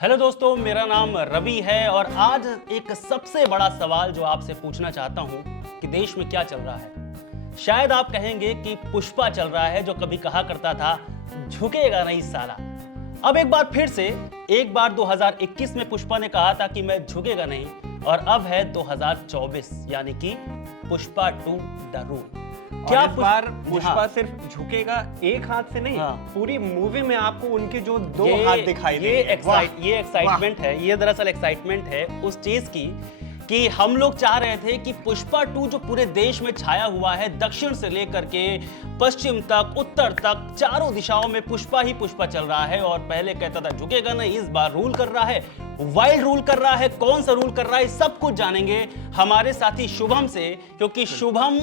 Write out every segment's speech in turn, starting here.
Hello दोस्तों, मेरा नाम रवि है और आज एक सबसे बड़ा सवाल जो आपसे पूछना चाहता हूं कि देश में क्या चल रहा है। शायद आप कहेंगे कि पुष्पा चल रहा है, जो कभी कहा करता था झुकेगा नहीं साला। अब एक बार फिर से, एक बार 2021 में पुष्पा ने कहा था कि मैं झुकेगा नहीं, और अब है 2024 यानी कि पुष्पा 2 द रूल। क्या इस बार पुष्पा सिर्फ झुकेगा एक हाथ से नहीं, पूरी मूवी में आपको उनके जो दो हाथ दिखाई देंगे। ये एक्साइटमेंट है, ये दरअसल एक्साइटमेंट है उस चीज की कि हम लोग चाह रहे थे कि पुष्पा 2 जो पूरे देश में छाया हुआ है, दक्षिण से लेकर के पश्चिम तक, उत्तर तक, चारों दिशाओं में पुष्पा ही पुष्पा चल रहा है। और पहले कहता था झुकेगा नहीं, इस बार रूल कर रहा है, वाइल्ड रूल कर रहा है। कौन सा रूल कर रहा है, सब कुछ जानेंगे हमारे साथी शुभम से, क्योंकि शुभम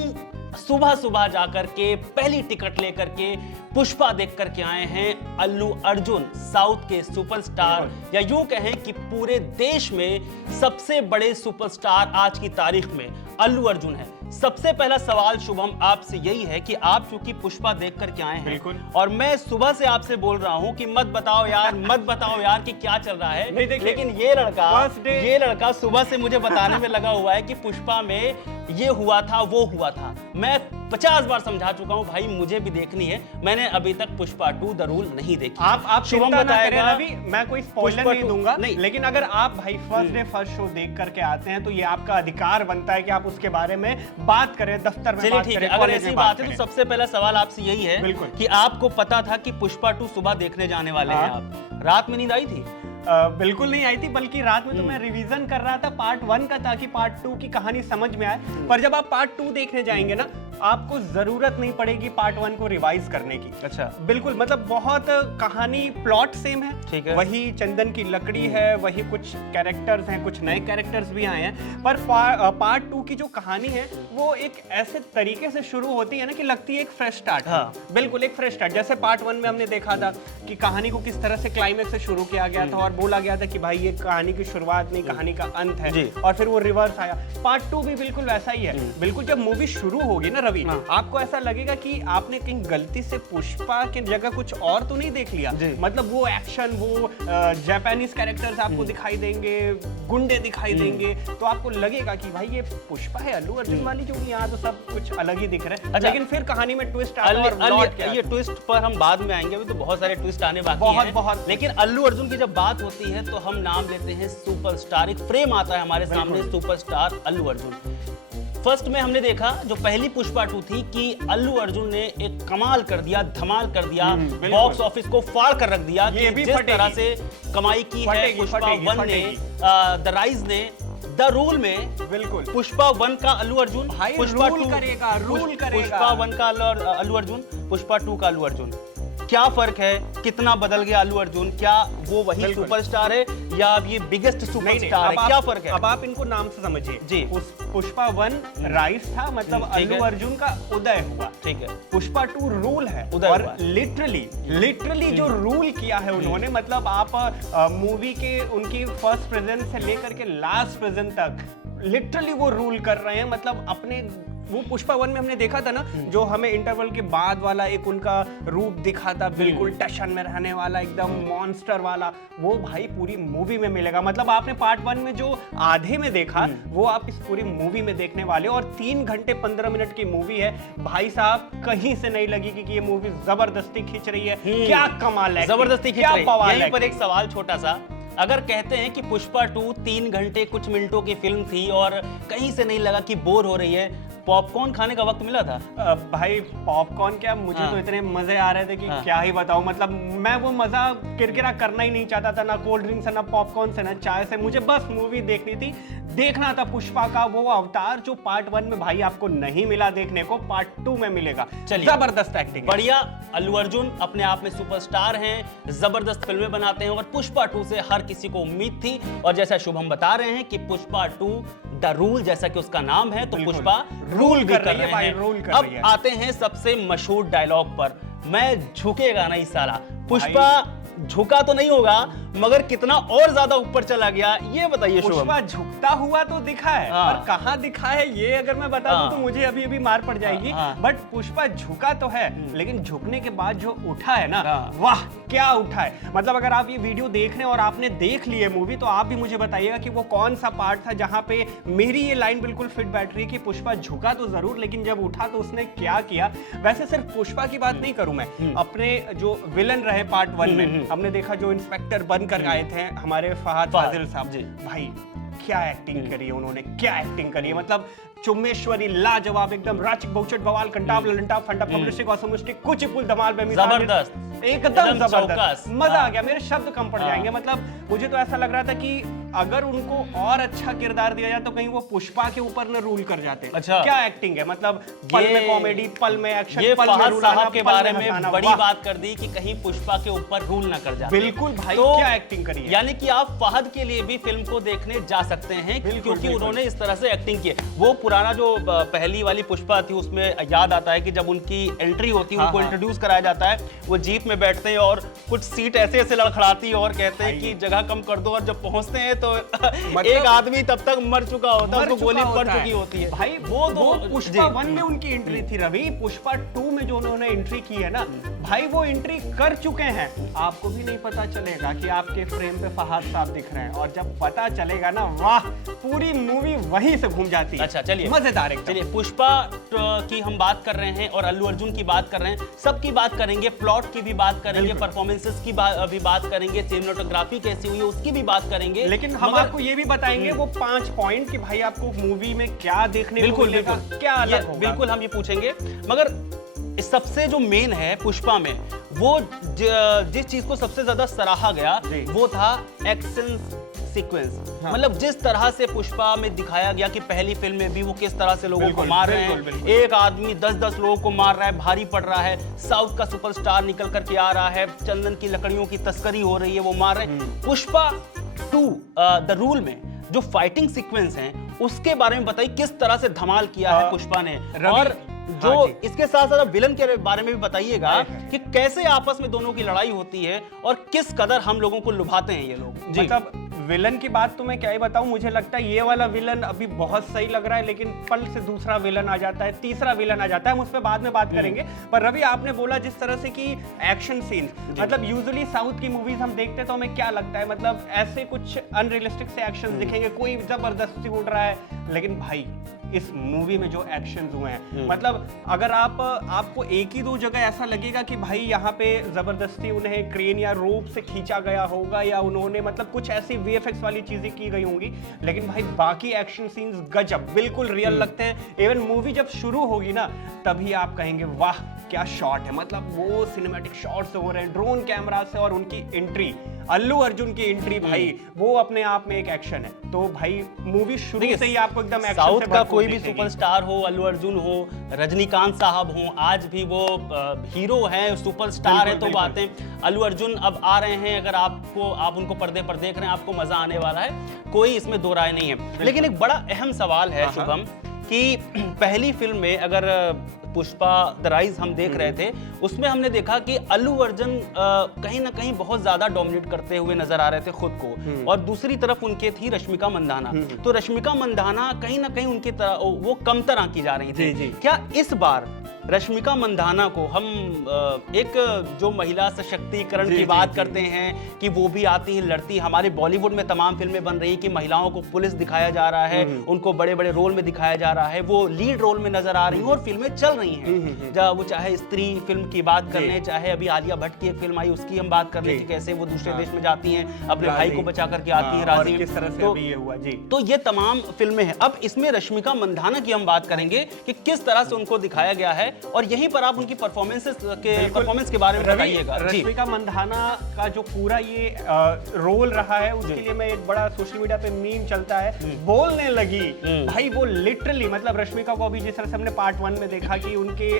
सुबह सुबह जाकर के पहली टिकट लेकर के पुष्पा देख करके आए हैं। अल्लू अर्जुन, साउथ के सुपरस्टार, या यूं कहें कि पूरे देश में सबसे बड़े सुपरस्टार आज की तारीख में अल्लू अर्जुन है। सबसे पहला सवाल शुभम आपसे यही है कि आप चूंकि पुष्पा देख करके आए हैं, और मैं सुबह से आपसे बोल रहा हूं कि मत बताओ यार कि क्या चल रहा है, लेकिन ये लड़का सुबह से मुझे बताने में लगा हुआ है कि पुष्पा में ये हुआ था, वो हुआ था। मैं 50 बार समझा चुका हूं भाई, मुझे भी देखनी है। मैंने अभी तक पुष्पा 2 द रूल नहीं देखी। आप शुभम बताएगा, मैं कोई स्पॉइलर नहीं दूंगा, लेकिन अगर आप भाई फर्स्ट डे फर्स्ट शो देख करके आते हैं तो ये आपका अधिकार बनता है कि आप उसके बारे में बात करें, दफ्तर में बात करें। अगर ऐसी बात है तो सबसे पहला सवाल आपसे यही है कि आपको पता था कि पुष्पा 2 सुबह देखने जाने वाले हैं आप? रात में नींद आई थी? बिल्कुल नहीं आई थी, बल्कि रात में तो मैं रिवीजन कर रहा था पार्ट 1 का, ताकि पार्ट 2 की कहानी समझ में आए। पर जब आप पार्ट 2 देखने जाएंगे ना, आपको जरूरत नहीं पड़ेगी पार्ट 1 को रिवाइज करने की। अच्छा, बिल्कुल, मतलब बहुत कहानी प्लॉट सेम है, ठीक है, वही चंदन की लकड़ी है, वही कुछ कैरेक्टर्स हैं, कुछ नए कैरेक्टर्स भी आए हैं। पर पार्ट 2 की जो कहानी है वो एक ऐसे तरीके से शुरू होती है ना कि लगती है एक फ्रेश स्टार्ट। बिल्कुल एक फ्रेश स्टार्ट। जैसे पार्ट 1 में हमने देखा था कि कहानी को किस तरह से क्लाइमेक्स से शुरू किया गया था और बोला गया था कि भाई ये कहानी की शुरुआत नहीं, कहानी का अंत है, और फिर वो रिवर्स आया। पार्ट 2 भी बिल्कुल वैसा ही है। बिल्कुल जब मूवी शुरू होगी ना रवि, आपको ऐसा लगेगा कि आपने कहीं गलती से पुष्पा की जगह कुछ और तो नहीं देख लिया। मतलब वो एक्शन, वो जापानीज कैरेक्टर्स आपको दिखाई देंगे, गुंडे दिखाई देंगे, तो आपको लगेगा कि भाई ये पुष्पा है अल्लू अर्जुन वाली, जो कि यहाँ तो सब कुछ अलग ही दिख रहा है। लेकिन फिर कहानी में ट्विस्ट आता है। ये ट्विस्ट पर हम बाद में आएंगे, अभी तो बहुत सारे ट्विस्ट आने बाकी हैं। बहुत। लेकिन अल्लू अर्जुन की जब बात होती है तो हम नाम लेते हैं सुपरस्टार। एक फ्रेम आता है हमारे सामने, सुपरस्टार अल्लू अर्जुन। फर्स्ट में हमने देखा, जो पहली पुष्पा 2 थी, कि अल्लू अर्जुन ने एक कमाल कर दिया, धमाल कर दिया, बॉक्स ऑफिस को फाड़ कर रख दिया। ये भी जिस तरह से कमाई की है पुष्पा 1 ने, द राइज ने, द रूल में, बिल्कुल पुष्पा 1 का अल्लू अर्जुन, पुष्पा 2 करेगा, पुष्पा 1 का अल्लू अर्जुन, पुष्पा 2 का अल्लू अर्जुन। क्या फर्क है, कितना बदल गया अल्लू अर्जुन? क्या वो वही सुपरस्टार है या अब ये बिगेस्ट सुपरस्टार है? क्या फर्क है? अब आप इनको नाम से समझिए जी। पुष्पा 1 राइज था, मतलब अल्लू अर्जुन का उदय हुआ, ठीक है। पुष्पा 2 रूल है, और लिटरली जो रूल किया है उन्होंने, मतलब आप मूवी के उनकी फर्स्ट प्रेजेंस से लेकर के लास्ट प्रेजेंट तक लिटरली वो रूल कर रहे हैं। मतलब अपने वो पुष्पा 1 में हमने देखा था ना, जो हमें इंटरवल के बाद वाला एक उनका रूप दिखा था, बिल्कुल टशन में रहने वाला, एकदम मॉन्स्टर वाला, वो भाई पूरी मूवी में मिलेगा। मतलब आपने पार्ट 1 में जो आधे में देखा, वो आप इस पूरी मूवी में देखने वाले हो। और 3 घंटे 15 मिनट की मूवी है भाई साहब, कहीं से नहीं लगेगी कि ये मूवी जबरदस्ती खींच रही है। क्या कमाल है, जबरदस्ती खींच रही है। यहीं पर एक सवाल छोटा सा, अगर कहते हैं कि पुष्पा 2 3 घंटे कुछ मिनटों की फिल्म थी और कहीं से नहीं लगा कि बोर हो रही है, पॉपकॉर्न खाने का वक्त मिला था? भाई पॉपकॉर्न क्या, मुझे तो इतने मजे आ रहे थे कि क्या ही बताऊं। मतलब मैं वो मजा किरकिरा करना ही नहीं चाहता था, ना कोल्ड ड्रिंक से, ना पॉपकॉर्न से, ना चाय से। मुझे बस मूवी देखनी थी, देखना था पुष्पा का वो अवतार जो पार्ट 1 में भाई आपको नहीं मिला देखने को, पार्ट 2 में मिलेगा। जबरदस्त एक्टिंग, बढ़िया। अल्लू अर्जुन अपने आप में सुपरस्टार हैं, जबरदस्त फिल्में बनाते हैं, और पुष्पा 2 से हर किसी को उम्मीद थी। और जैसा शुभम बता रहे हैं कि पुष्पा 2 द रूल, जैसा कि उसका नाम है, तो पुष्पा रूल भी कर रहे हैं। अब आते हैं सबसे मशहूर डायलॉग पर, मैं झुकेगा नहीं साला। पुष्पा झुका तो नहीं होगा, मगर कितना और ज्यादा ऊपर चला गया, ये बताइए शुभम। पुष्पा झुकता हुआ तो दिखा है, पर कहाँ दिखा है ये अगर मैं बता दूं तो मुझे अभी अभी मार पड़ जाएगी। बट पुष्पा झुका तो है, लेकिन झुकने के बाद जो उठा है ना, वाह क्या उठा है। मतलब अगर आप ये वीडियो देख रहे हैं और आपने देख ली है मूवी, तो आप भी मुझे बताइएगा कि वो कौन सा पार्ट था जहां पे मेरी ये लाइन बिल्कुल फिट बैठ रही है कि पुष्पा झुका तो जरूर, लेकिन जब उठा तो उसने क्या किया। वैसे सिर्फ पुष्पा की बात नहीं करूं मैं, अपने जो विलन रहे पार्ट 1 में, हमने देखा जो इंस्पेक्टर बनकर आए थे हमारे फहद फाजिल साहब, भाई क्या एक्टिंग करी है उन्होंने, क्या एक्टिंग करी है। मतलब चुम्मेश्वरी लाजवाब, एकदम राचिक बहुचट बवाल कंटाब ललंटाब फंटाब फबलिस्टिक असमुस्टिक कुछ पुल धमाल बेमिसाल, जबरदस्त, एकदम जबरदस्त, मजा आ गया। मेरे शब्द कम पड़ जाएंगे। मतलब मुझे तो ऐसा लग रहा था कि अगर उनको और अच्छा किरदार दिया जाए तो कहीं वो पुष्पा के ऊपर न रूल कर जाते। अच्छा, क्या एक्टिंग है। मतलब पल में कॉमेडी, पल में एक्शन, ये पल में फहद रूल साहब के बारे में बड़ी बात कर दी कि कहीं पुष्पा के ऊपर रूल ना कर जाए। बिल्कुल भाई, तो क्या एक्टिंग करी है। यानी कि आप फहद के लिए भी फिल्म को देखने जा सकते हैं, क्योंकि उन्होंने इस तरह से एक्टिंग की है। वो पुराना जो पहली वाली पुष्पा थी उसमें याद आता है कि जब उनकी एंट्री होती है, उनको इंट्रोड्यूस कराया जाता है, वो जीप में बैठते हैं और कुछ सीट ऐसे ऐसे लड़खड़ाती है और कहते हैं कि जगह कम कर दो, और जब पहुंचते हैं तो एक आदमी तब तक मर चुका होता है, उसको गोली पड़ चुकी होती है। भाई वो पुष्पा 1 में उनकी एंट्री थी रवि, पुष्पा 2 में जो उन्होंने एंट्री की है ना भाई, वो एंट्री कर चुके हैं। आपको भी नहीं पता चलेगा कि आपके फ्रेम पे फहद साहब दिख रहे हैं, और जब पता चलेगा ना, वाह, पूरी मूवी वहीं से घूम जाती है। अच्छा चलिए, मजेदार एकदम। चलिए, पुष्पा की हम बात कर रहे हैं और अल्लू अर्जुन की बात कर रहे हैं, सबकी बात करेंगे, प्लॉट की भी बात करेंगे, परफॉर्मेंसेस की भी बात करेंगे, सिनेमेटोग्राफी कैसी हुई है उसकी भी बात करेंगे, लेकिन हम आपको ये भी बताएंगे वो 5 पॉइंट कि भाई आपको मूवी में क्या देखने को मिलेगा, क्या अलग होगा। बिल्कुल हम ये पूछेंगे, मगर सबसे जो मेन है पुष्पा में, वो जिस चीज को सबसे ज्यादा सराहा गया वो था एक्शन सीक्वेंस। मतलब जिस तरह से पुष्पा में दिखाया गया कि पहली फिल्म में भी वो किस तरह से लोगों को मार रहे हैं, एक आदमी 10-10 लोगों को मार रहा है, भारी पड़ रहा है, साउथ का सुपरस्टार निकल करके आ रहा है, चंदन की लकड़ियों की तस्करी हो रही है, वो मार रहे हैं। पुष्पा 2 द रूल में जो फाइटिंग सीक्वेंस हैं उसके बारे में बताइए, किस तरह से धमाल किया है पुष्पा ने, और जो इसके साथ साथ विलन के बारे में भी बताइएगा कि कैसे आपस में दोनों की लड़ाई होती है और किस कदर हम लोगों को लुभाते हैं ये लोग। मतलब विलन की बात तो मैं क्या ही बताऊं, मुझे लगता है ये वाला विलन अभी बहुत सही लग रहा है, लेकिन पल से दूसरा विलन आ जाता है, तीसरा विलन आ जाता है, हम उस पर बाद में बात करेंगे। पर रवि, आपने बोला जिस तरह से कि एक्शन सीन, मतलब यूजुअली साउथ की मूवीज हम देखते हैं तो हमें क्या लगता है, मतलब ऐसे कुछ अनरियलिस्टिक से एक्शन दिखेंगे, कोई जबरदस्ती उड़ रहा है, लेकिन भाई इस मूवी में जो एक्शंस हुए हैं, मतलब अगर आपको एक ही 2 जगह ऐसा लगेगा कि भाई यहाँ पे जबरदस्ती उन्हें क्रेन या रोप से खींचा गया होगा, या उन्होंने मतलब कुछ ऐसी वीएफएक्स वाली चीजें की गई होंगी, लेकिन भाई बाकी एक्शन सीन्स गजब, बिल्कुल रियल लगते हैं। इवन मूवी जब शुरू होगी ना, तभी आप कहेंगे वाह क्या शॉट है। मतलब वो सिनेमैटिक शॉट्स हो रहे हैं ड्रोन कैमरा से, और उनकी एंट्री, अल्लू अर्जुन की एंट्री, भाई वो अपने आप में एक एक्शन है। तो भाई मूवी शुरू से ही आपको एकदम एक्शन साउथ से का कोई भी सुपरस्टार हो, अल्लू अर्जुन हो, रजनीकांत साहब हो, आज भी वो हीरो हैं, सुपरस्टार है, तो बातें अल्लू अर्जुन अब आ रहे हैं, अगर आप उनको पर्दे पर देख रहे हैं, आपको मजा आने वाला है, कोई इसमें दो राय नहीं है। लेकिन एक बड़ा अहम सवाल है शुभम कि पहली फिल्म में अगर पुष्पा द राइज हम देख रहे थे, उसमें हमने देखा कि अल्लू अर्जुन कहीं ना कहीं बहुत ज्यादा डोमिनेट करते हुए नजर आ रहे थे खुद को, और दूसरी तरफ उनके थी रश्मिका मंदाना। तो रश्मिका मंदाना कहीं ना कहीं उनकी तरह वो कम तरह की जा रही थी। क्या इस बार रश्मिका मंदाना को हम एक जो महिला सशक्तिकरण की बात करते हैं कि वो भी आती है, लड़ती, हमारे बॉलीवुड में तमाम फिल्में बन रही कि महिलाओं को पुलिस दिखाया जा रहा है, उनको बड़े बड़े रोल में दिखाया जा रहा है, वो लीड रोल में नजर आ रही है और फिल्में चल रही हैं, जब वो चाहे स्त्री फिल्म की बात कर लें, चाहे अभी आलिया भट्ट की एक फिल्म आई उसकी हम बात कर लें कि कैसे वो दूसरे देश में जाती हैं, अपने भाई को बचा करके आती है, राजी किस तरह से अभी ये हुआ जी। तो ये तमाम फिल्में हैं। अब इसमें रश्मिका मंदाना की हम बात करेंगे कि किस तरह से उनको दिखाया गया है, और यहीं पर आप उनकी परफॉर्मेंस के बारे में बताइएगा। रश्मिका मंदाना का जो पूरा ये रोल रहा है, उसके लिए मैं एक बड़ा सोशल मीडिया पे मीम चलता है, बोलने लगी। भाई वो लिटरली, मतलब रश्मिका को अभी जिस तरह से हमने पार्ट 1 में देखा कि उनके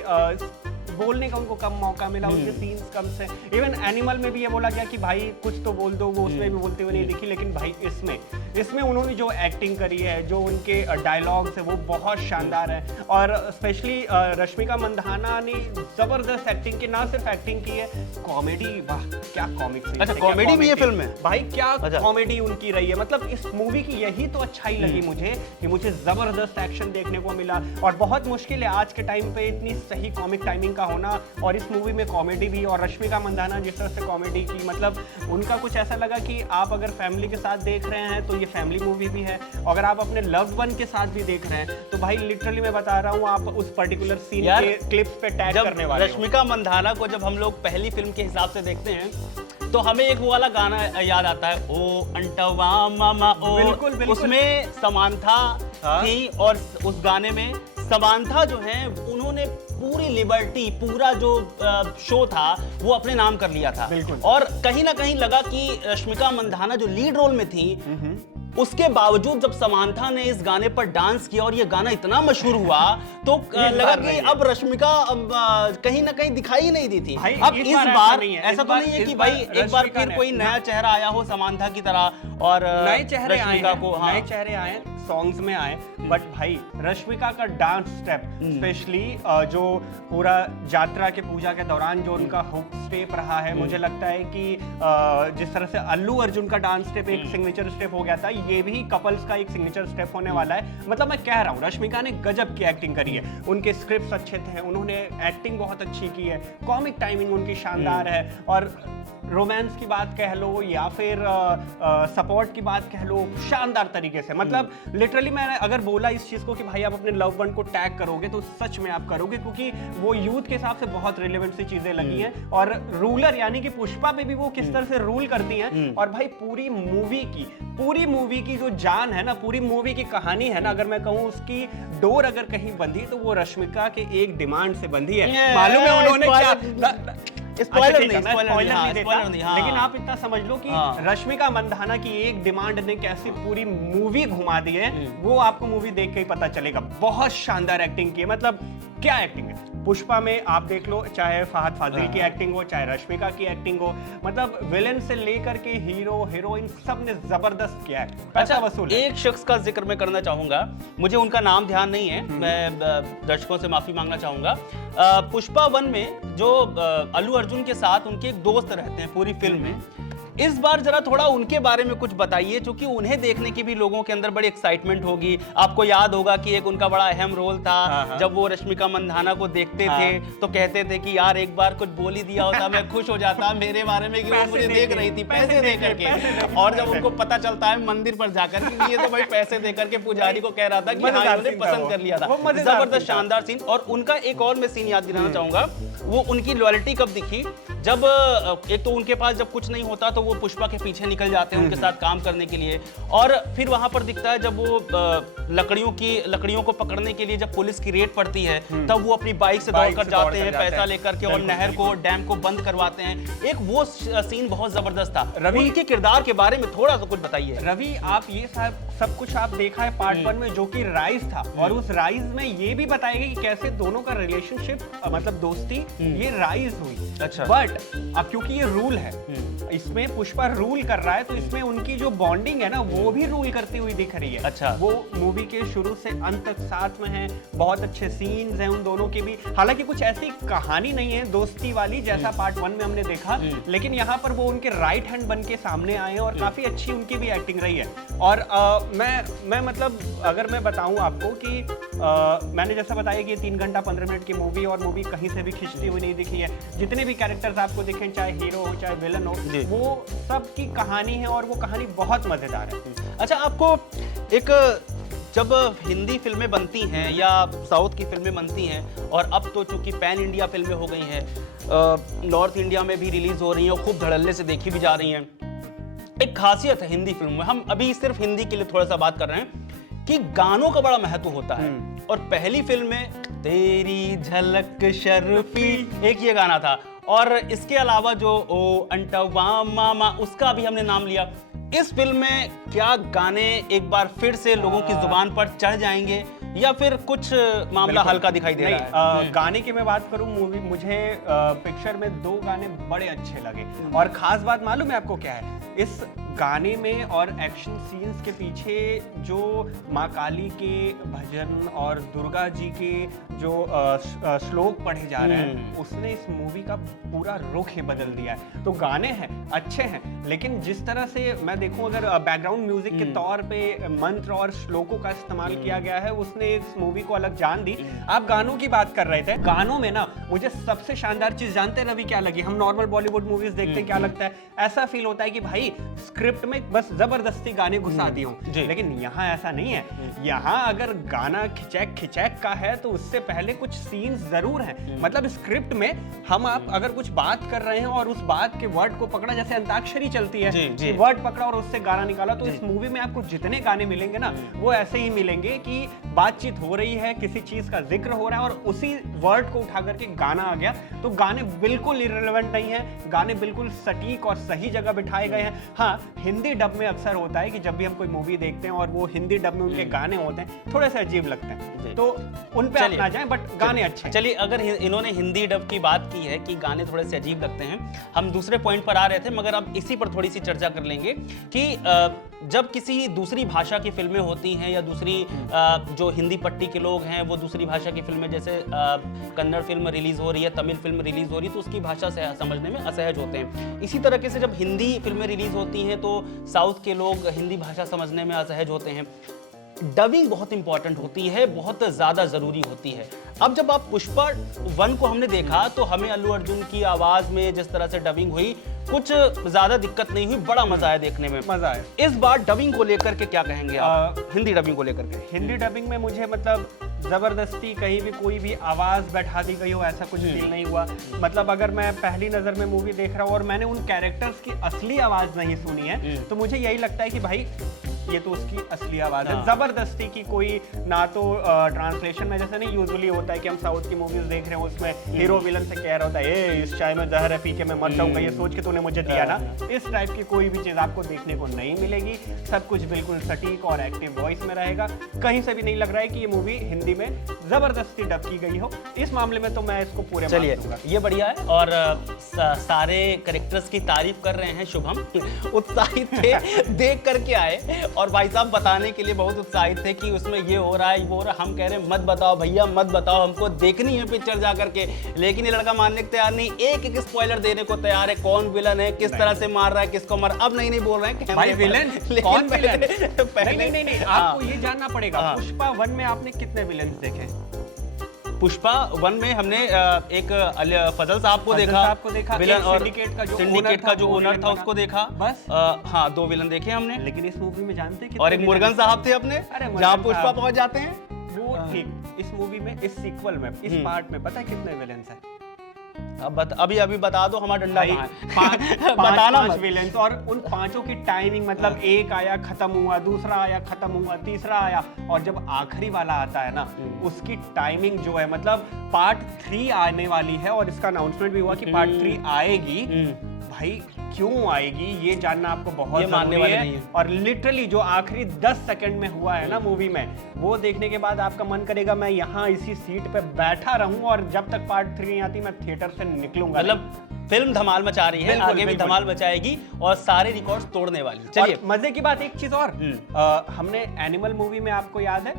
बोलने का उनको कम मौका मिला, उनके सीन्स कम से, इवन एनिमल में भी ये बोला गया कि भाई कुछ तो बोल दो, वो उसमें भी बोलते हुए नहीं दिखी, लेकिन भाई इसमें इसमें उन्होंने जो एक्टिंग करी है, जो उनके डायलॉग्स है वो बहुत शानदार है। और स्पेशली रश्मिका मंदाना ने जबरदस्त एक्टिंग की, ना सिर्फ एक्टिंग की है, कॉमेडी, वाह क्या कॉमिक। अच्छा, कॉमेडी भी है फिल्म में भाई, क्या अच्छा। कॉमेडी उनकी रही है। मतलब इस मूवी की यही तो अच्छाई लगी मुझे कि मुझे जबरदस्त एक्शन देखने को मिला। और बहुत मुश्किल है आज के टाइम पे इतनी सही कॉमिक टाइमिंग का होना, और इस मूवी में कॉमेडी भी, और रश्मिका मंदाना जिस तरह से कॉमेडी की, मतलब उनका कुछ ऐसा लगा कि आप अगर फैमिली के साथ देख रहे हैं तो ये फैमिली मूवी भी है, अगर आप अपने लव्ड वन के साथ भी देख रहे हैं तो भाई लिटरली मैं बता रहा हूँ आप उस पर्टिकुलर सीन के क्लिप्स पे टैग करने वाले हो। रश्मिका मंदाना को जब हम लोग पहली फिल्म के हिसाब से देखते हैं तो हमें एक वो वाला गाना याद आता है, ओ अंटवा मामा ओ। बिल्कुल, बिल्कुल। उसमें समांथा थी, और उस गाने में समांथा जो है उन्होंने पूरी लिबर्टी, पूरा जो शो था वो अपने नाम कर लिया था। बिल्कुल। और कहीं ना कहीं लगा कि रश्मिका मंदाना जो लीड रोल में थी, उसके बावजूद जब समांथा ने इस गाने पर डांस किया और ये गाना इतना मशहूर हुआ तो लगा कि अब रश्मिका कहीं ना कहीं दिखाई ही नहीं दी थी। अब इस बार ऐसा तो नहीं है कि भाई एक बार फिर कोई नया चेहरा आया हो समांथा की तरह, और नए चेहरे आए रश्मिका को, नए चेहरे आए, सॉन्ग्स में आए, बट भाई रश्मिका का डांस स्टेप, स्पेशली जो पूरा यात्रा के पूजा के दौरान जो उनका हुक स्टेप रहा है, मुझे लगता है कि जिस तरह से अल्लू अर्जुन का डांस स्टेप एक सिग्नेचर स्टेप हो गया था, ये भी कपल्स का एक सिग्नेचर स्टेप होने वाला है। मतलब मैं कह रहा हूँ रश्मिका ने गजब की एक्टिंग करी है, उनके स्क्रिप्ट्स अच्छे थे, उन्होंने एक्टिंग बहुत अच्छी की है, कॉमिक टाइमिंग उनकी शानदार है, और रोमांस की बात कह लो या फिर सपोर्ट की बात कह लो, शानदार तरीके से। मतलब लिटरली मैंने अगर बोला इस चीज को कि भाई आप अपने लव वन को टैग करोगे तो सच में आप करोगे, क्योंकि वो यूथ के हिसाब से बहुत रिलेवेंट सी चीजें लगी हैं। और रूलर यानी कि पुष्पा पे भी वो किस तरह से रूल करती हैं, और भाई पूरी मूवी की जो जान है ना, पूरी मूवी की कहानी है ना, अगर मैं कहूँ उसकी डोर अगर कहीं बंधी तो वो रश्मिका के एक डिमांड से बंधी है। मालूम है उन्होंने क्या, स्पॉइलर नहीं, लेकिन आप इतना समझ लो कि रश्मिका मंदाना की एक डिमांड ने कैसे पूरी मूवी घुमा दी है, वो आपको मूवी देख के ही पता चलेगा। बहुत शानदार एक्टिंग की है, मतलब क्या एक्टिंग है पुष्पा में, आप देख लो, चाहे फहद फाजिल की एक्टिंग हो, चाहे रश्मिका की एक्टिंग हो, मतलब विलेन से लेकर के हीरो हीरोइन सब ने जबरदस्त किया है, पैसा वसूल है। एक शख्स का जिक्र मैं करना चाहूंगा, मुझे उनका नाम ध्यान नहीं है, मैं दर्शकों से माफी मांगना चाहूंगा। पुष्पा 1 में जो अल्लू अर्जुन के साथ उनके एक दोस्त रहते हैं पूरी फिल्म में, इस बार जरा थोड़ा उनके बारे में कुछ बताइए, क्योंकि उन्हें देखने की भी लोगों के अंदर बड़ी एक्साइटमेंट होगी। आपको याद होगा कि एक उनका बड़ा अहम रोल था, जब वो रश्मिका मंदाना को देखते थे तो कहते थे कि यार एक बार कुछ बोल ही दिया होता मैं खुश हो जाता, मेरे बारे में कि वो मुझे देख रही थी पैसे दे करके, और जब उनको पता चलता है मंदिर पर जाकर कि ये तो भाई पैसे दे करके पुजारी को कह रहा था कि हाँ इन्होंने पसंद कर लिया था। जबरदस्त शानदार सीन। और उनका एक और मैं सीन याद दिलाना चाहूंगा, वो उनकी लॉयल्टी कब दिखी, जब एक तो उनके पास जब कुछ नहीं होता तो वो पुष्पा के पीछे निकल जाते हैं उनके साथ काम करने के लिए, और फिर वहां पर दिखता है जब वो लकड़ियों को पकड़ने के लिए जब पुलिस की रेड पड़ती है तब वो अपनी बाइक से दौड़कर जाते हैं पैसा लेकर के, और नहर को डैम को बंद करवाते हैं। एक वो सीन बहुत जबरदस्त था। रवि उनके किरदार के बारे में थोड़ा सा कुछ बताइए। रवि, आप ये सब कुछ आप देखा है पार्ट 1 में, जो कि राइज था, और उस राइज में ये भी बताया गया कि कैसे दोनों का रिलेशनशिप, मतलब दोस्ती, ये राइज हुई। अच्छा। बट अब क्योंकि ये रूल है, इसमें पुष्पा रूल कर रहा है, तो इसमें उनकी जो बॉन्डिंग है ना वो भी रूल करती हुई दिख रही है। अच्छा। वो मूवी के शुरू से अंत तक साथ में है, बहुत अच्छे सीन्स हैं उन दोनों के भी। हालांकि कुछ ऐसी कहानी नहीं है दोस्ती वाली जैसा पार्ट 1 में हमने देखा, लेकिन यहाँ पर वो उनके राइट हैंड बन के सामने आए हैं, और काफी अच्छी उनकी भी एक्टिंग रही है। और मैं मतलब अगर मैं बताऊं आपको कि मैंने जैसा बताया कि 3 घंटा 15 मिनट की मूवी, और मूवी कहीं से भी खिंचती हुई नहीं दिखी है। जितने भी कैरेक्टर्स आपको दिखे, चाहे हीरो हो चाहे विलन हो, वो सब की कहानी है, और वो कहानी बहुत मजेदार है। अच्छा, आपको एक जब हिंदी फिल्में बनती हैं या साउथ की फिल्में बनती हैं, और अब तो चूंकि पैन इंडिया फिल्में हो गई हैं, नॉर्थ इंडिया में भी रिलीज हो रही हैं और खूब धड़ल्ले से देखी भी जा रही हैं, एक खासियत है हिंदी फिल्म में, हम अभी सिर्फ हिंदी के लिए थोड़ा सा बात कर रहे हैं, कि गानों का बड़ा महत्व होता है। और पहली फिल्म में तेरी झलक शर्फी एक ये गाना था, और इसके अलावा जो ओ अंटवा मामा, उसका भी हमने नाम लिया। इस फिल्म में क्या गाने एक बार फिर से लोगों की जुबान पर चढ़ जाएंगे, या फिर कुछ मामला हल्का दिखाई दे रहा है? गाने की मैं बात करूं, मूवी मुझे पिक्चर में 2 गाने बड़े अच्छे लगे, और खास बात मालूम है आपको क्या है, इस गाने में और एक्शन सीन्स के पीछे जो माँ काली के भजन और दुर्गा जी के जो श्लोक पढ़े जा रहे हैं, उसने इस मूवी का पूरा रुख ही बदल दिया है। तो गाने हैं अच्छे हैं, लेकिन जिस तरह से मैं देखूं अगर बैकग्राउंड म्यूजिक के तौर पे मंत्र और श्लोकों का इस्तेमाल किया गया है, उसने इस मूवी को अलग जान दी। आप गानों की बात कर रहे थे, गानों में ना मुझे सबसे शानदार चीज जानते रवि क्या लगी? हम नॉर्मल बॉलीवुड मूवीज देखते क्या लगता है, ऐसा फील होता है कि भाई स्क्रिप्ट में बस जबरदस्ती गाने घुसा दिए हों, लेकिन यहाँ ऐसा नहीं है। यहाँ अगर गाना खिंचैक खिंचैक का है तो उससे पहले कुछ सीन्स जरूर हैं। मतलब स्क्रिप्ट में हम आप अगर कुछ बात कर रहे हैं और उस बात के वर्ड को पकड़ा, जैसे अंताक्षरी चलती है कि वर्ड पकड़ा और उससे गाना निकाला, तो इस मूवी में आपको जितने गाने मिलेंगे ना वो ऐसे ही मिलेंगे कि बातचीत हो रही है, किसी चीज का जिक्र हो रहा है और उसी वर्ड को उठा करके गाना आ गया। तो गाने बिल्कुल इररिलेवेंट नहीं है, गाने बिल्कुल सटीक और सही जगह बिठाए गए हैं। हाँ, हिंदी डब में अक्सर होता है कि जब भी हम कोई मूवी देखते हैं और वो हिंदी डब में उनके गाने होते हैं थोड़े से अजीब लगते हैं, तो उन पे आप ना जाएं, बट गाने अच्छे हैं। चलिए, अगर इन्होंने हिंदी डब की बात की है कि गाने थोड़े से अजीब लगते हैं, हम दूसरे पॉइंट पर आ रहे थे, मगर अब इसी पर थोड़ी सी चर्चा कर लेंगे कि जब किसी दूसरी भाषा की फिल्में होती हैं या दूसरी जो हिंदी पट्टी के लोग हैं वो दूसरी भाषा की फिल्में, जैसे कन्नड़ फिल्म रिलीज हो रही है, तमिल फिल्म रिलीज हो रही है, तो उसकी भाषा से समझने में असहज होते हैं। इसी तरीके से जब हिंदी फिल्में रिलीज होती हैं तो साउथ के लोग हिंदी भाषा समझने में असहज होते हैं। डबिंग बहुत इंपॉर्टेंट होती है, बहुत ज़्यादा ज़रूरी होती है। अब जब आप पुष्पा 1 को हमने देखा तो हमें अल्लू अर्जुन की आवाज़ में जिस तरह से डबिंग हुई, कुछ ज़्यादा दिक्कत नहीं हुई, बड़ा मज़ा आया देखने में, मज़ा आया। इस बार डबिंग को लेकर के क्या कहेंगे आप? हिंदी डबिंग को लेकर के। हिंदी डबिंग में मुझे मतलब जबरदस्ती कहीं भी कोई भी आवाज बैठा दी गई हो ऐसा कुछ फील नहीं हुआ। मतलब अगर मैं पहली नजर में मूवी देख रहा हूँ और मैंने उन कैरेक्टर्स की असली आवाज नहीं सुनी है तो मुझे यही लगता है कि भाई ये तो उसकी असली आवाज है। जबरदस्ती की कोई ना तो ट्रांसलेशन में, जैसे नहीं यूजुअली होता है कि हम साउथ की मूवीज देख रहे हैं उसमें हीरो विलन से कह रहा होता है ए इस चाय में जहर है पी के मैं मर जाऊंगा, ये सोच के तूने मुझे दिया ना, इस टाइप की कोई भी चीज आपको देखने को नहीं मिलेगी। सब कुछ बिल्कुल सटीक और एक्टिव वॉइस में रहेगा। कहीं से भी नहीं लग रहा है कि ये मूवी हिंदी में जबरदस्ती डब की गई हो। इस मामले में तो मैं इसको पूरे चलिए, ये बढ़िया है। और सारे कैरेक्टर्स की तारीफ कर रहे हैं शुभम, उत्साहित थे, देख करके आए और भाई साहब बताने के लिए बहुत उत्साहित थे कि उसमें ये हो रहा है, वो हो रहा है। हम कह रहे हैं मत बताओ भैया, मत बताओ, हमको देखनी है पिक्चर जा करके। लेकिन ये लड़का मानने को तैयार नहीं, एक एक स्पॉइलर देने को तैयार है, कौन विलन है, किस तरह से मार रहा है, किसको मार। अब नहीं बोल रहे हैं भाई विलन कौन विलन? पहले नहीं, आपको ये जानना पड़ेगा पुष्पा 1 में आपने कितने विलन देखे? पुष्पा 1 में हमने एक फजल साहब को देखा विलन, और सिंडिकेट का जो ओनर था उसको देखा, बस। हाँ, 2 विलन देखे हमने। लेकिन इस मूवी में जानते हैं, और एक मुर्गन साहब थे अपने, जहाँ पुष्पा पहुंच जाते हैं वो ठीक। इस मूवी में, इस सीक्वल में, इस पार्ट में पता है कितने विलन हैं? अब अभी बता दो, हमारा डंडा कहाँ है? बताना मत। विलेंस और उन पांचों की टाइमिंग, मतलब एक आया खत्म हुआ, दूसरा आया खत्म हुआ, तीसरा आया, और जब आखिरी वाला आता है ना उसकी टाइमिंग जो है, मतलब पार्ट 3 आने वाली है और इसका अनाउंसमेंट भी हुआ कि पार्ट 3 आएगी। भाई क्यों आएगी ये जानना आपको बहुत जरूरी है। और लिटरली जो आखिरी 10 सेकंड में हुआ है ना मूवी में, वो देखने के बाद आपका मन करेगा मैं यहाँ इसी सीट पे बैठा रहूं और जब तक पार्ट 3 नहीं आती मैं थिएटर से निकलूंगा। मतलब फिल्म धमाल मचा रही है, आगे भी धमाल मचाएगी और सारे रिकॉर्ड्स तोड़ने वाली। चलिए, मजे की बात एक चीज और, हमने एनिमल मूवी में, आपको याद है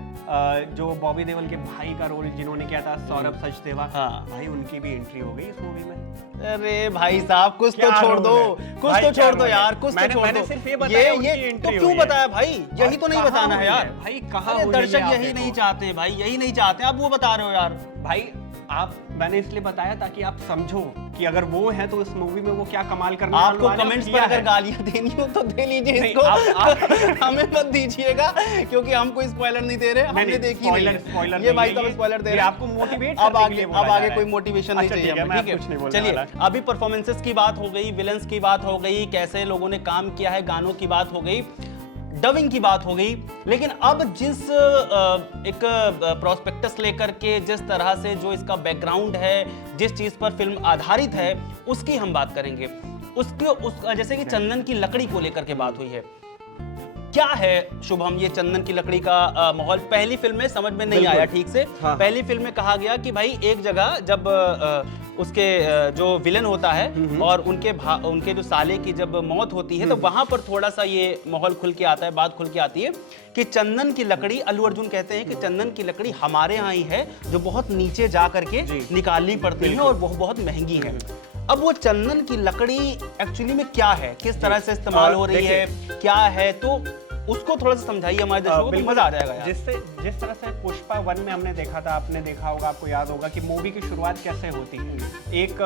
जो बॉबी देओल के भाई का रोल जिन्होंने किया था, सौरभ सचदेवा, भाई उनकी भी एंट्री हो गई इस मूवी में। अरे भाई साहब कुछ तो छोड़ दो, कुछ तो छोड़ दो यार, कुछ तो छोड़ दो। सिर्फ ये बताया ये तो क्यों बताया भाई? यही तो नहीं बताना है यार भाई। कहाँ दर्शक यही नहीं चाहते हैं भाई, यही नहीं चाहते, आप वो बता रहे हो यार भाई। आप, मैंने इसलिए बताया ताकि आप समझो कि अगर वो है तो इस मूवी में वो क्या कमाल करने वाला है। आपको कमेंट्स पर अगर गालियां देनी हो तो दे लीजिए इसको, हमें मत दीजिएगा क्योंकि हम कोई स्पॉइलर नहीं दे रहे, हमने देखी नहीं है। ये भाई साहब स्पॉइलर दे रहे हैं आपको मोटिवेट। अब आगे कोई मोटिवेशन नहीं चाहिए हमें, ठीक है? चलिए, अभी परफॉर्मेंसेस की बात हो गई, विलन्स की बात हो गई, कैसे लोगों ने काम किया है, गानों की बात हो गई, डबिंग की बात हो गई। लेकिन अब जिस एक प्रोस्पेक्टस लेकर के, जिस तरह से जो इसका बैकग्राउंड है, जिस चीज पर फिल्म आधारित है, उसकी हम बात करेंगे। जैसे कि चंदन की लकड़ी को लेकर के बात हुई है। क्या है शुभम ये चंदन की लकड़ी का माहौल? पहली फिल्म में समझ में नहीं आया ठीक से। हाँ। पहली फिल्म में कहा गया कि भाई एक जगह जब उसके जो विलन होता है और उनके जो साले की जब मौत होती है तो वहां पर थोड़ा सा ये माहौल खुल के आता है, बात खुल के आती है कि चंदन की लकड़ी, अल्लू अर्जुन कहते हैं कि चंदन की लकड़ी हमारे यहाँ ही है जो बहुत नीचे जा करके निकालनी पड़ती है और वो बहुत महंगी है। अब वो चंदन की लकड़ी एक्चुअली में क्या है, किस तरह से इस्तेमाल हो रही है, क्या है, तो उसको थोड़ा सा समझाइए हमारे दर्शकों को, तो मजा आ जाएगा यार। जिस तरह से पुष्पा 1 में हमने देखा था, आपने देखा होगा, आपको याद होगा कि मूवी की शुरुआत कैसे होती है, एक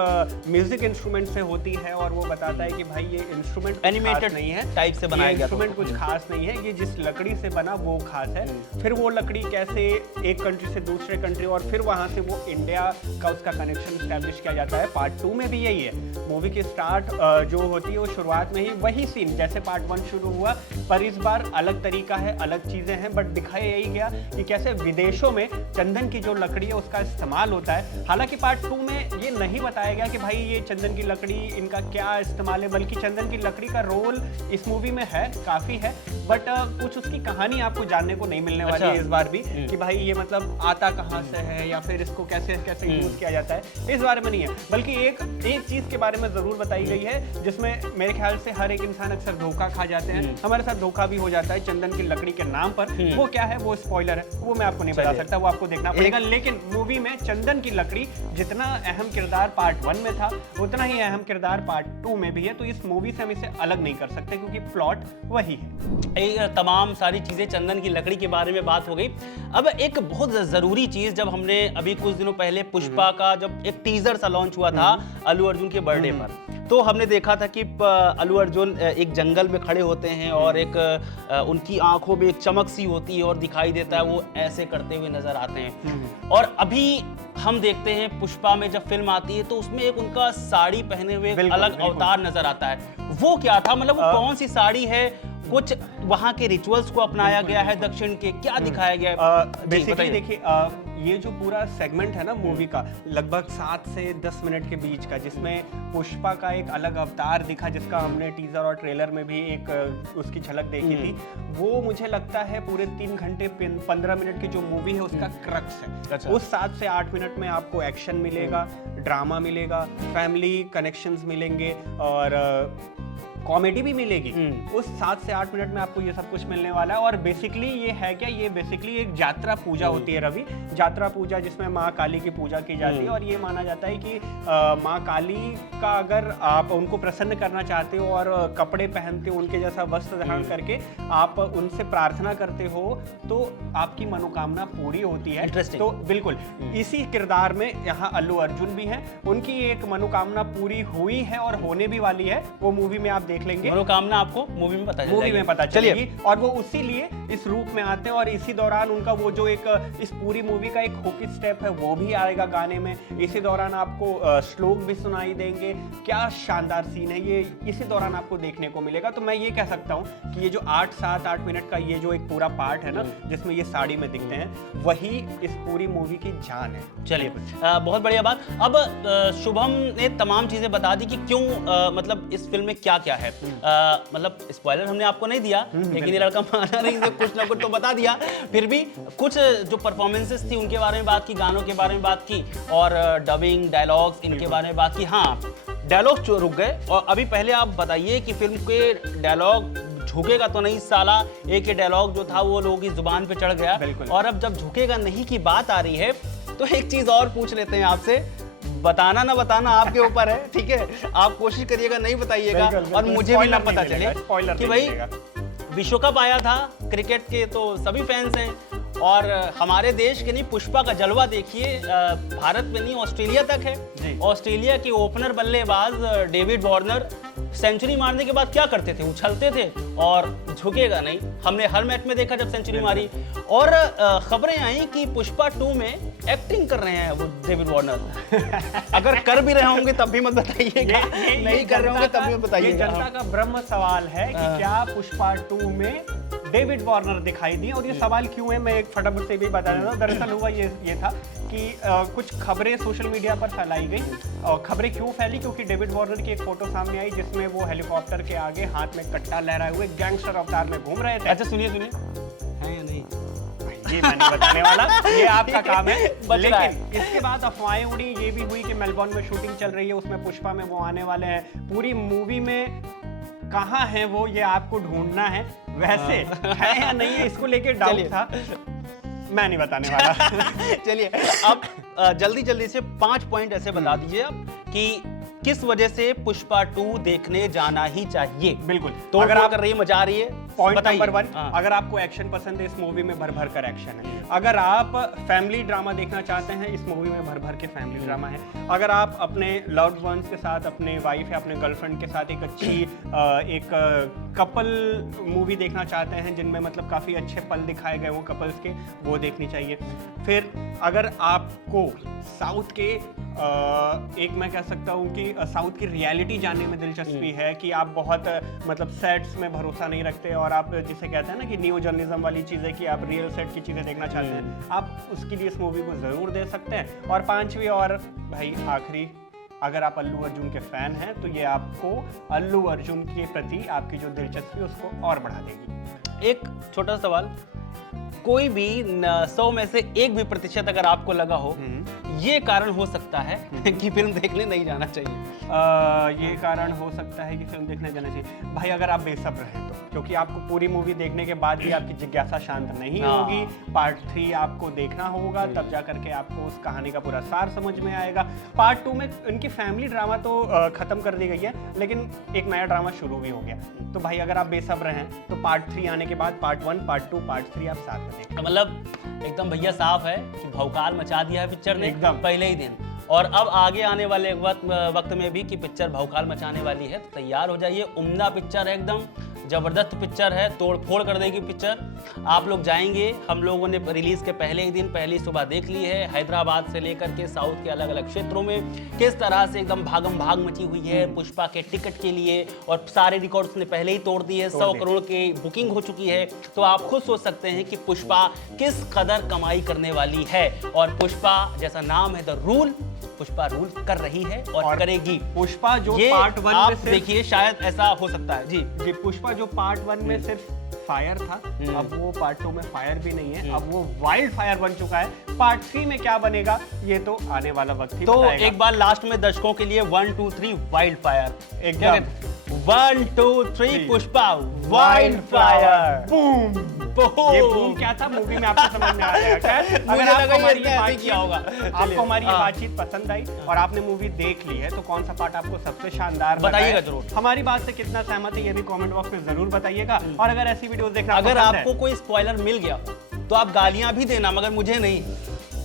म्यूजिक इंस्ट्रूमेंट से होती है और वो बताता है कि भाई ये इंस्ट्रूमेंट एनिमेटेड नहीं है, टाइप से बनाया गया, इंस्ट्रूमेंट कुछ खास नहीं है, ये जिस लकड़ी से बना वो खास है। फिर वो लकड़ी कैसे एक कंट्री से दूसरे कंट्री और फिर वहां से वो इंडिया का उसका कनेक्शन स्टैब्लिश किया जाता है। पार्ट 2 में भी यही है, मूवी की स्टार्ट जो होती है वो शुरुआत में ही वही सीन जैसे पार्ट 1 शुरू हुआ, पर इस बार अलग तरीका है, अलग चीजें हैं, बट दिखाया यही गया कि कैसे विदेशों में चंदन की जो लकड़ी है उसका इस्तेमाल होता है। हालांकि पार्ट 2 में ये नहीं बताया गया कि भाई ये चंदन की लकड़ी इनका क्या इस्तेमाल है, बल्कि चंदन की लकड़ी का रोल इस मूवी में है, काफी है, बट कुछ उसकी कहानी आपको जानने को नहीं मिलने वाली है इस बार भी कि भाई ये मतलब आता कहाँ से है या फिर इसको कैसे कैसे यूज किया जाता है, इस बारे में नहीं है। बल्कि एक चीज के बारे में जरूर बताई गई है जिसमें मेरे ख्याल से हर एक इंसान अक्सर धोखा खा जाते हैं, हमारे साथ धोखा भी हो जाता है चंदन की लकड़ी के नाम पर। वो क्या है, वो स्पॉइलर है, वो मैं आपको नहीं बता सकता, वो आपको देखना पड़ेगा। लेकिन मूवी में चंदन की लकड़ी जितना अहम किरदार पार्ट 1 में था उतना ही अहम किरदार पार्ट 2 में भी है, तो इस मूवी से हम इसे अलग नहीं कर सकते क्योंकि प्लॉट वही है। तमाम सारी चीजें चंदन की लकड़ी के बारे में बात हो गई। अब एक बहुत जरूरी चीज, जब हमने अभी कुछ दिनों पहले पुष्पा का जब एक टीजर सा लॉन्च हुआ था अल्लू अर्जुन के बर्थडे पर, तो हमने देखा था कि अल्लू अर्जुन एक जंगल में खड़े होते हैं और एक उनकी आंखों में एक चमक सी होती है और दिखाई देता है वो ऐसे करते हुए नजर आते हैं। और अभी हम देखते हैं पुष्पा में जब फिल्म आती है तो उसमें एक उनका साड़ी पहने हुए अलग अवतार नजर आता है। वो क्या था, मतलब वो कौन सी साड़ी है, कुछ वहां के रिचुअल्स को अपनाया गया है दक्षिण के, क्या दिखाया गया है? बेसिकली देखिए, ये जो पूरा सेगमेंट है ना मूवी का लगभग 7 से 10 मिनट के बीच का, जिसमें पुष्पा का एक अलग अवतार दिखा जिसका हमने टीजर और ट्रेलर में भी एक उसकी झलक देखी थी, वो मुझे लगता है पूरे 3 घंटे 15 मिनट की जो मूवी है उसका क्रक्स है। अच्छा। उस 7 से 8 मिनट में आपको एक्शन मिलेगा, ड्रामा मिलेगा, फैमिली कनेक्शंस मिलेंगे और कॉमेडी भी मिलेगी। उस 7 से 8 मिनट में आपको ये सब कुछ मिलने वाला है। और बेसिकली ये है क्या, ये बेसिकली एक यात्रा पूजा होती है रवि, यात्रा पूजा जिसमें माँ काली की पूजा की जाती है। और ये माना जाता है कि माँ काली का अगर आप उनको प्रसन्न करना चाहते हो और कपड़े पहनते हो उनके जैसा वस्त्र धारण करके आप उनसे प्रार्थना करते हो तो आपकी मनोकामना पूरी होती है। तो बिल्कुल इसी किरदार में यहाँ अल्लू अर्जुन भी हैं, उनकी एक मनोकामना पूरी हुई है और होने भी वाली है, वो मूवी में आप देख लेंगे। मनोकामना आपको मूवी में पता चलेगी और वो उसी लिए इस रूप में आते हैं। और इसी दौरान उनका वो जो एक इस पूरी मूवी का एक हुकी स्टेप है वो भी आएगा गाने में। इसी दौरान आपको श्लोक भी सुनाई देंगे। क्या शानदार सीन है ये, इसी दौरान आपको देखने को मिलेगा। तो मैं ये कह सकता हूँ कि ये जो 8 मिनट का ये जो एक पूरा पार्ट है ना जिसमें ये साड़ी में दिखते हैं, वही इस पूरी मूवी की जान है। चलिए बहुत बढ़िया बात। अब शुभम ने तमाम चीजें बता दी कि क्यों मतलब इस फिल्म में क्या क्या है। मतलब स्पॉइलर हमने आपको नहीं दिया, लेकिन ये लड़का माना नहीं, कुछ ना कुछ तो बता दिया। फिर भी कुछ जो परफॉर्मेंसेस थी उनके बारे में बात की, गानों के बारे में बात की और डबिंग डायलॉग्स इनके बारे में बात की। हाँ, डायलॉग रुक गए। और अभी पहले आप बताइए कि फिल्म के डायलॉग झुकेगा तो नहीं साला, एक ही डायलॉग जो था वो लोगों की जुबान पे चढ़ गया। और अब जब झुकेगा नहीं की बात आ रही है तो एक चीज और पूछ लेते हैं आपसे, बताना ना बताना आपके ऊपर है, ठीक है? आप कोशिश करिएगा नहीं बताइएगा और मुझे भी ना पता चले कि भाई विश्व कप आया था क्रिकेट के, तो सभी फैंस हैं और हमारे देश के नहीं, पुष्पा का जलवा देखिए, भारत में नहीं ऑस्ट्रेलिया तक है। ऑस्ट्रेलिया के ओपनर बल्लेबाज डेविड वार्नर सेंचुरी मारने के बाद क्या करते थे, उछलते थे और झुकेगा नहीं। हमने हर मैच में देखा जब सेंचुरी मारी। और खबरें आई कि पुष्पा 2 में एक्टिंग कर रहे हैं वो डेविड वार्नर। अगर कर भी रहे होंगे तब भी मत बताइएगा, नहीं कर रहे होंगे तब भी मत बताइएगा। जनता का ब्रह्म सवाल है कि क्या पुष्पा 2 में डेविड वार्नर दिखाई दिए। और ये सवाल क्यों है, मैं एक फटाफट से भी बता देता हूँ। दरअसल हुआ ये था कि कुछ खबरें सोशल मीडिया पर फैलाई गई। खबरें क्यों फैली, क्योंकि डेविड वार्नर की एक फोटो सामने आई जिसमें वो हेलीकॉप्टर के आगे हाथ में कट्टा लहराए हुए गैंगस्टर अवतार में घूम रहे थे। अच्छा सुनिए है या नहीं? ये मैं नहीं बताने वाला, ये आपका काम है। रहा है। लेकिन इसके बाद अफवाहें उड़ी, ये भी हुई कि मेलबोर्न में शूटिंग चल रही है, उसमें पुष्पा में वो आने वाले हैं। पूरी मूवी में कहाँ है वो, ये आपको ढूंढना है। वैसे है या नहीं है, इसको लेके डाउट था, मैं नहीं बताने वाला। चलिए अब जल्दी से 5 पॉइंट ऐसे बता दीजिए आप कि किस वजह से पुष्पा 2 देखने जाना ही चाहिए। बिल्कुल, तो अगर आप कर रही है, मजा आ रही है। पॉइंट नंबर 1, अगर आपको एक्शन पसंद है, इस मूवी में भर भर कर एक्शन है। अगर आप फैमिली ड्रामा देखना चाहते हैं, इस मूवी में भर भर के फैमिली ड्रामा है। अगर आप अपने लव्ड वंस के साथ, अपने वाइफ या अपने गर्लफ्रेंड के साथ एक अच्छी एक कपल मूवी देखना चाहते हैं जिनमें मतलब काफ़ी अच्छे पल दिखाए गए वो कपल्स के, वो देखनी चाहिए। फिर अगर आपको साउथ के एक मैं कह सकता हूँ कि साउथ की रियलिटी जानने में दिलचस्पी है कि आप बहुत मतलब सेट्स में भरोसा नहीं रखते और आप जिसे कहते हैं ना कि न्यू जर्नलिज्म वाली चीज़ें कि आप रियल सेट की चीज़ें देखना चाहते हैं, आप उसके लिए इस मूवी को ज़रूर दे सकते हैं। और 5वीं और भाई आखिरी, अगर आप अल्लू अर्जुन के फैन हैं तो ये आपको अल्लू अर्जुन के प्रति आपकी जो दिलचस्पी है उसको और बढ़ा देगी। एक छोटा सवाल, कोई भी 100 में से 1 भी प्रतिशत अगर आपको लगा हो ये कारण हो सकता है कि फिल्म देखने नहीं जाना चाहिए। ये कारण हो सकता है कि फिल्म देखने जाना चाहिए भाई, अगर आप बेसब्र हैं तो, क्योंकि आपको पूरी मूवी देखने के बाद भी आपकी जिज्ञासा शांत नहीं होगी। पार्ट 3 आपको देखना होगा, तब जा करके आपको उस कहानी का पूरा सार समझ में आएगा। पार्ट 2 में इनकी फैमिली ड्रामा तो खत्म कर दी गई है, लेकिन एक नया ड्रामा शुरू भी हो गया। तो भाई अगर आप बेसब्र हैं तो पार्ट 3 आने के बाद पार्ट 1, पार्ट 2, पार्ट 3 आप साथ में देखें। मतलब एकदम भैया साफ है कि भौकाल मचा दिया है पिक्चर ने एकदम पहले ही दिन, और अब आगे आने वाले वक्त में भी कि पिक्चर भौकाल मचाने वाली है, तो तैयार हो जाइए। उम्दा पिक्चर है, एकदम जबरदस्त पिक्चर है, तोड़ फोड़ कर देगी पिक्चर। आप लोग जाएंगे, हम लोगों ने रिलीज के पहले ही दिन पहली सुबह देख ली है। हैदराबाद से लेकर के साउथ के अलग अलग क्षेत्रों में किस तरह से एकदम भागम भाग मची हुई है पुष्पा के टिकट के लिए, और सारे रिकॉर्ड्स ने पहले ही तोड़ दिए। 100 करोड़ की बुकिंग हो चुकी है। तो आप खुद सोच सकते हैं कि पुष्पा किस कदर कमाई करने वाली है। और पुष्पा जैसा नाम है द रूल, पुष्पा रूल कर रही है और करेगी। पुष्पा जो ये पार्ट 1 आप में सिर्फ देखिए, शायद ऐसा हो सकता है। जी पुष्पा जो पार्ट 1 में सिर्फ फायर था, अब वो पार्ट 2 में फायर भी नहीं है, अब वो वाइल्ड फायर बन चुका है। पार्ट 3 में क्या बनेगा ये तो आने वाला वक्त ही तो बताएगा। एक बार लास्ट में दर्शकों के लिए 1 2 3 वाइल्ड फायर, एकदम 1 2 3 पुष्पा वाइल्ड फायर, बूम। ये बूम क्या था मूवी में आपको समझ में आ जाएगा। खैर, मुझे अगर लगा आपको ये इसने ऐसे किया होगा। आपको हमारी ये बातचीत पसंद आई और आपने मूवी देख ली है, तो कौन सा पार्ट आपको सबसे शानदार लगा बताइएगा है? जरूर। हमारी बात से कितना सहमत है ये भी कमेंट बॉक्स में जरूर बताइएगा। और अगर ऐसी वीडियोस देखना अगर पसंद है, आपको कोई स्पॉइलर मिल गया तो आप गालियां भी देना, मगर मुझे नहीं,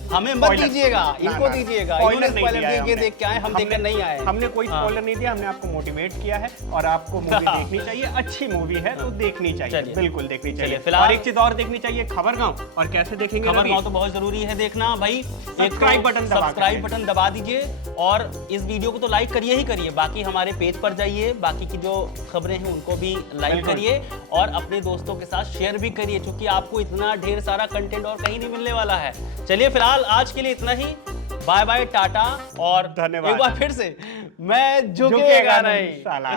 हमें मत दीजिएगा, इनको दीजिएगा। इन्होंने स्पॉइलर देख के आए, हम देखने नहीं आए। हमने कोई स्पॉइलर नहीं दिया, हमने आपको मोटिवेट किया है और आपको मूवी देखनी चाहिए। अच्छी मूवी है तो देखनी चाहिए, बिल्कुल देखनी चाहिए। फिलहाल और एक चीज और देखनी चाहिए, खबरगांव। और कैसे देखेंगे? खबरगांव तो बहुत जरूरी है देखना भाई। सब्सक्राइब बटन दबा दीजिए और इस वीडियो को तो लाइक करिए ही करिए। बाकी हमारे पेज पर जाइए, बाकी की जो खबरें हैं उनको भी लाइक करिए और अपने दोस्तों के साथ शेयर भी करिए, क्योंकि आपको इतना ढेर सारा कंटेंट और कहीं नहीं मिलने वाला है। चलिए फिलहाल आज के लिए इतना ही। बाय बाय, टाटा और धन्यवाद। एक बार फिर से, मैं झुकेगा नहीं साला।